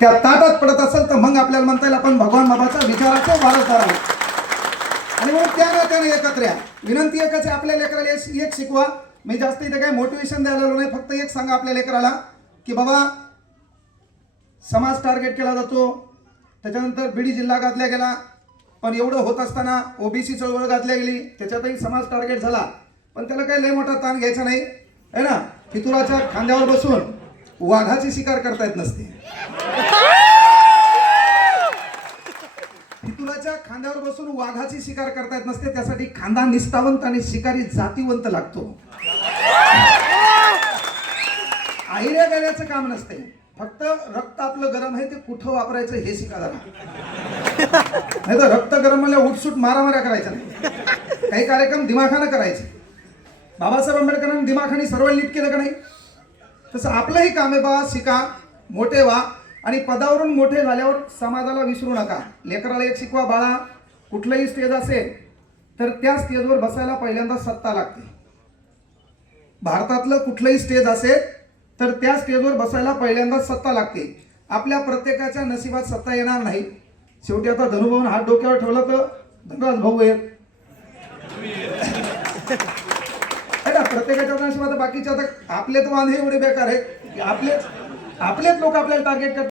त्या ताटात पडत असेल तर मग आपल्याला म्हणता येईल आपण भगवान बाबाचा विचाराचा वारसदार आहोत आणि म्हणून त्या नात्याने एकत्र या. विनंती एकच आहे आपल्या लेकराला एक एक शिकवा. मी जास्त इथे काही मोटिवेशन द्यायला नाही फक्त एक सांगा आपल्या लेकराला की बाबा समाज टार्गेट केला जातो. त्याच्यानंतर बीडी जिल्हा घातला गेला. पण एवढं होत असताना ओबीसी चळवळ घातल्या गेली. त्याच्यातही समाज टार्गेट झाला. पण त्याला काही लय मोठा ताण घ्यायचा नाही. है ना? फितुराच्या खांद्यावर बसून वाघाची शिकार करता येत नसते. फितुराच्या खांद्यावर बसून वाघाची शिकार करता येत नसते त्यासाठी खांदा निस्तावंत आणि शिकारी जातीवंत लागतो. आहिऱ्या गाड्याचं काम नसते फक्त रक्त आपलं गरम आहे ते कुठं वापरायचं हे शिका जरा नाही तर रक्त गरम म्हणल्या उठसूट मारामाऱ्या करायच्या नाही. काही कार्यक्रम दिमाखानं करायचे. बाबासाहेब आंबेडकरांनी दिमाखाने सर्व नीट केलं का नाही? तसं आपलंही काम आहे बा शिका मोठे व्हा. आणि पदावरून मोठे झाल्यावर समाजाला विसरू नका. लेकराला एक शिकवा बाळा. कुठलंही स्टेज असेल तर त्या स्टेजवर बसायला पहिल्यांदा सत्ता लागते. भारतातलं कुठलंही स्टेज असेल तर त्या स्टेजवर बसायला पहिल्यांदा सत्ता लागते. आपल्या प्रत्येकाच्या नशिबात सत्ता येणार नाही. शेवटी आता धनुभाऊन हात डोक्यावर ठेवला तर धनराज भाऊ आहेत. ना? प्रत्येकाच्या नशिबात बाकीच्या आता आपले तर वांधे एवढे बेकार आहेत. की आपलेच आपलेच लोक आपल्याला टार्गेट करतात.